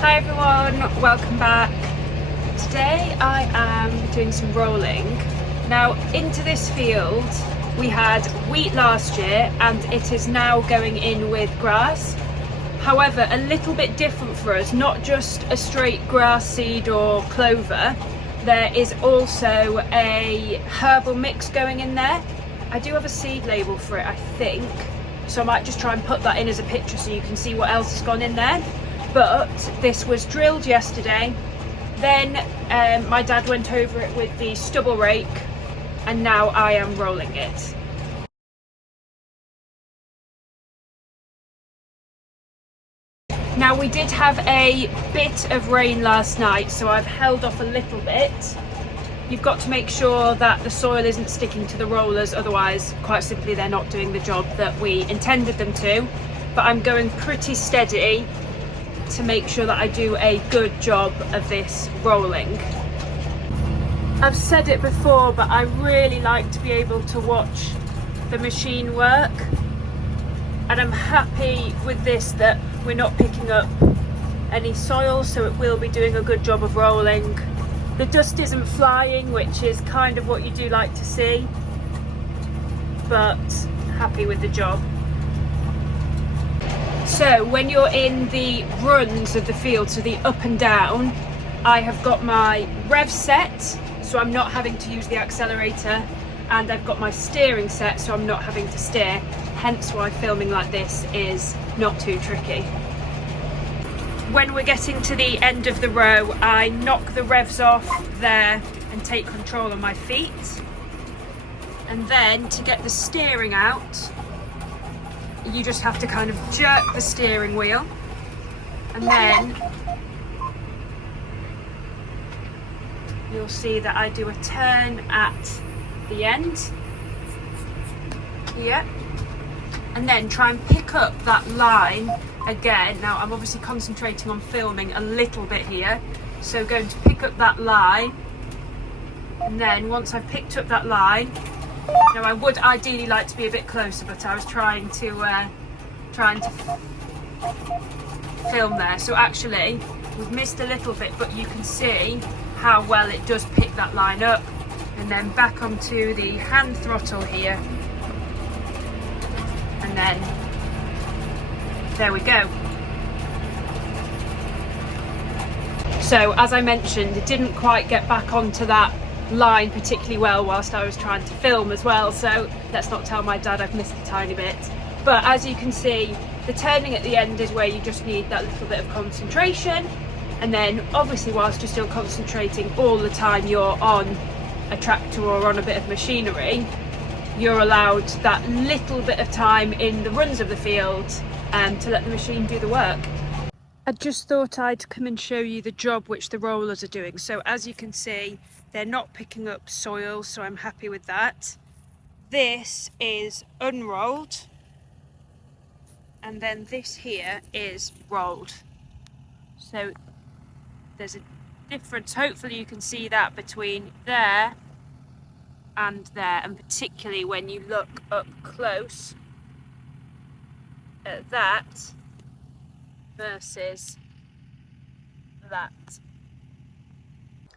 Hi everyone, welcome back. Today I am doing some rolling. Now into this field we had wheat last year and it is now going in with grass. However, a little bit different for us, not just a straight grass seed or clover, there is also a herbal mix going in there. I do have a seed label for it, I think, so I might just try and put that in as a picture so you can see what else has gone in there. But this was drilled yesterday, then my dad went over it with the stubble rake, and now I am rolling it. Now we did have a bit of rain last night, so I've held off a little bit. You've got to make sure that the soil isn't sticking to the rollers, otherwise quite simply they're not doing the job that we intended them to. But I'm going pretty steady to make sure that I do a good job of this rolling. I've said it before, but I really like to be able to watch the machine work, and I'm happy with this that we're not picking up any soil, so it will be doing a good job of rolling. The dust isn't flying, which is kind of what you do like to see, but happy with the job. So when you're in the runs of the field, so the up and down, I have got my rev set, so I'm not having to use the accelerator, and I've got my steering set, so I'm not having to steer, hence why filming like this is not too tricky. When we're getting to the end of the row, I knock the revs off there and take control on my feet, and then to get the steering out, you just have to kind of jerk the steering wheel, and then you'll see that I do a turn at the end. Yep. And then try and pick up that line again. Now I'm obviously concentrating on filming a little bit here, so going to pick up that line, and then once I've picked up that line, now I would ideally like to be a bit closer, but I was trying to film there, so actually we've missed a little bit, but you can see how well it does pick that line up. And then back onto the hand throttle here, and then there we go. So as I mentioned, it didn't quite get back onto that line particularly well whilst I was trying to film as well, so let's not tell my dad I've missed a tiny bit. But as you can see, the turning at the end is where you just need that little bit of concentration, and then obviously whilst you're still concentrating all the time you're on a tractor or on a bit of machinery, you're allowed that little bit of time in the runs of the field to let the machine do the work. I just thought I'd come and show you the job which the rollers are doing. So as you can see, they're not picking up soil, so I'm happy with that. This is unrolled, and then this here is rolled. So there's a difference, hopefully you can see that, between there and there, and particularly when you look up close at that versus that.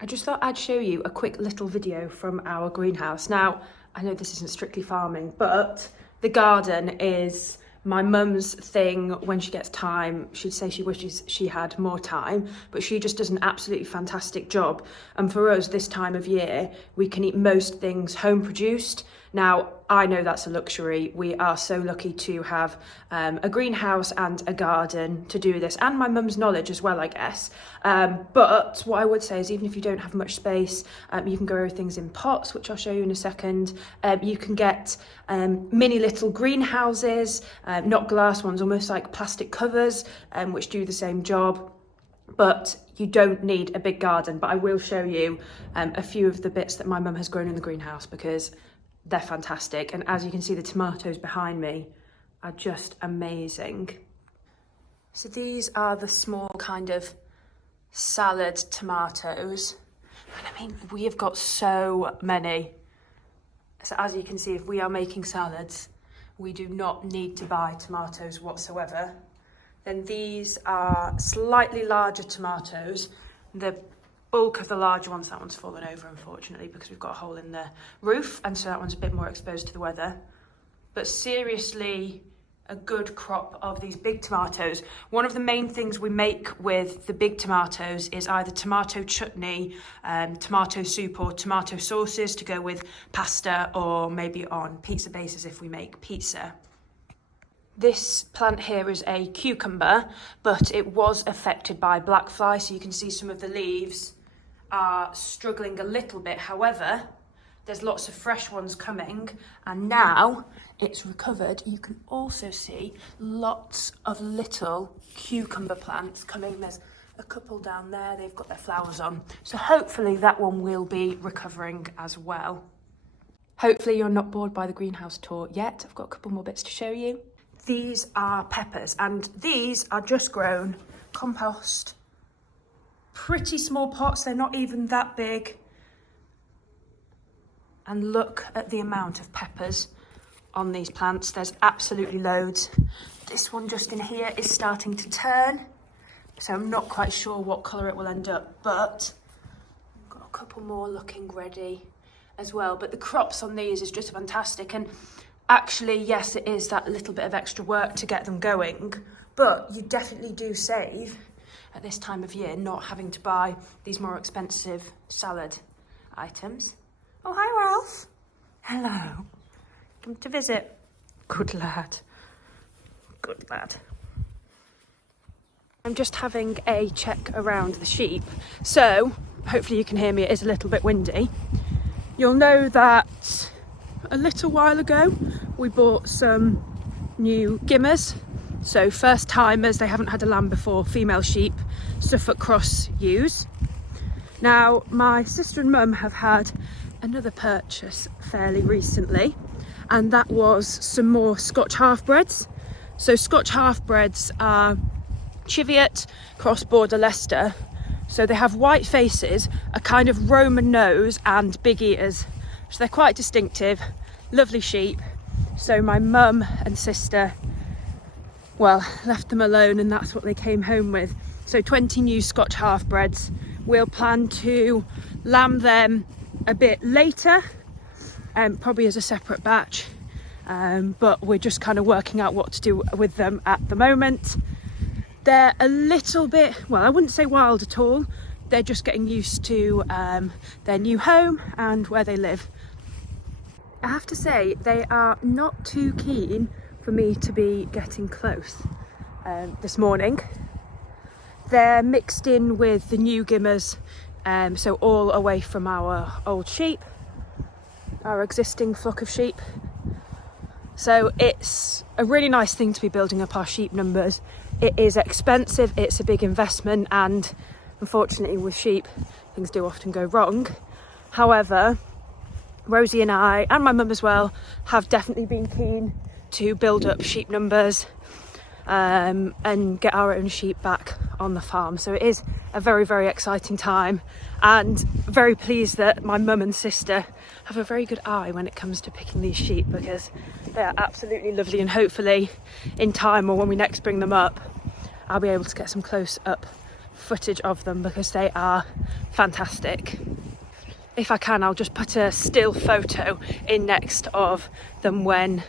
I just thought I'd show you a quick little video from our greenhouse. Now, I know this isn't strictly farming, but the garden is my mum's thing. When she gets time, she'd say she wishes she had more time, but she just does an absolutely fantastic job. And for us, this time of year, we can eat most things home produced. Now, I know that's a luxury. We are so lucky to have a greenhouse and a garden to do this, and my mum's knowledge as well, I guess. But what I would say is, even if you don't have much space, you can grow things in pots, which I'll show you in a second. You can get mini little greenhouses, not glass ones, almost like plastic covers, which do the same job. But you don't need a big garden. But I will show you a few of the bits that my mum has grown in the greenhouse, because they're fantastic. And as you can see, the tomatoes behind me are just amazing. So these are the small kind of salad tomatoes. And I mean, we have got so many. So as you can see, if we are making salads, we do not need to buy tomatoes whatsoever. Then these are slightly larger tomatoes. The bulk of the larger ones, that one's fallen over unfortunately because we've got a hole in the roof, and so that one's a bit more exposed to the weather. But seriously, a good crop of these big tomatoes. One of the main things we make with the big tomatoes is either tomato chutney, tomato soup, or tomato sauces to go with pasta, or maybe on pizza bases if we make pizza. This plant here is a cucumber, but it was affected by black fly, so you can see some of the leaves are struggling a little bit. However, there's lots of fresh ones coming, and now it's recovered. You can also see lots of little cucumber plants coming. There's a couple down there, they've got their flowers on. So hopefully that one will be recovering as well. Hopefully you're not bored by the greenhouse tour yet. I've got a couple more bits to show you. These are peppers, and these are just grown compost. Pretty small pots, they're not even that big. And look at the amount of peppers on these plants. There's absolutely loads. This one just in here is starting to turn, so I'm not quite sure what colour it will end up, but I've got a couple more looking ready as well. But the crops on these is just fantastic, and actually, yes, it is that little bit of extra work to get them going, but you definitely do save at this time of year not having to buy these more expensive salad items. Oh, hi, Ralph. Hello. Come to visit. Good lad. Good lad. I'm just having a check around the sheep. So, hopefully you can hear me. It is a little bit windy. You'll know that a little while ago, we bought some new Gimmers. So, first timers, they haven't had a lamb before, female sheep, Suffolk Cross ewes. Now, my sister and mum have had another purchase fairly recently, and that was some more Scotch half-breds. So Scotch half-breds are Cheviot, cross border Leicester. So they have white faces, a kind of Roman nose, and big ears. So they're quite distinctive, lovely sheep. So my mum and sister, well, left them alone, and that's what they came home with. So 20 new Scotch half-breds. We'll plan to lamb them a bit later, probably as a separate batch, but we're just kind of working out what to do with them at the moment. They're a little bit, well, I wouldn't say wild at all. They're just getting used to their new home and where they live. I have to say, they are not too keen for me to be getting close this morning. They're mixed in with the new Gimmers, so all away from our old sheep, our existing flock of sheep. So it's a really nice thing to be building up our sheep numbers. It is expensive, it's a big investment, and unfortunately with sheep, things do often go wrong. However, Rosie and I, and my mum as well, have definitely been keen to build up sheep numbers and get our own sheep back on the farm. So it is a very, very exciting time, and very pleased that my mum and sister have a very good eye when it comes to picking these sheep, because they are absolutely lovely, and hopefully in time, or when we next bring them up, I'll be able to get some close up footage of them, because they are fantastic. If I can, I'll just put a still photo in next of them when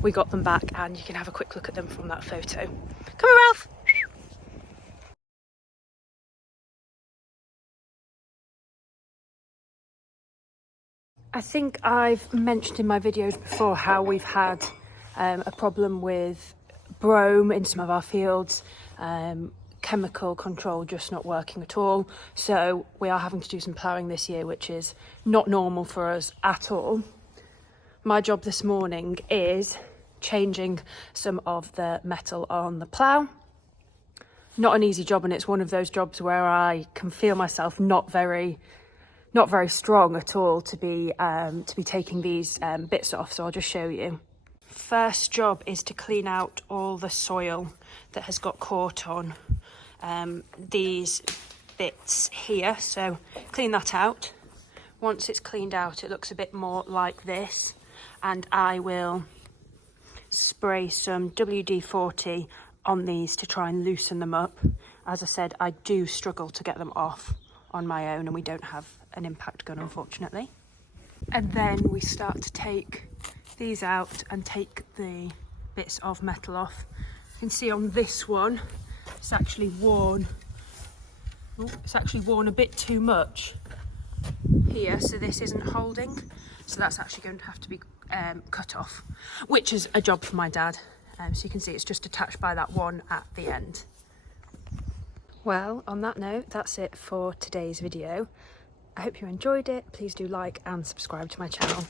we got them back, and you can have a quick look at them from that photo. Come on, Ralph! I think I've mentioned in my videos before how we've had a problem with brome in some of our fields, chemical control just not working at all. So we are having to do some ploughing this year, which is not normal for us at all. My job this morning is changing some of the metal on the plough. Not an easy job, and it's one of those jobs where I can feel myself not very strong at all to be taking these bits off. So I'll just show you. First job is to clean out all the soil that has got caught on these bits here. So clean that out. Once it's cleaned out, it looks a bit more like this, and I will spray some WD-40 on these to try and loosen them up. As I said, I do struggle to get them off on my own, and we don't have an impact gun, unfortunately. And then we start to take these out and take the bits of metal off. You can see on this one, it's actually worn. Oh, it's actually worn a bit too much here, so this isn't holding. So that's actually going to have to be cut off, which is a job for my dad. So you can see it's just attached by that one at the end. Well, on that note, that's it for today's video. I hope you enjoyed it. Please do like and subscribe to my channel.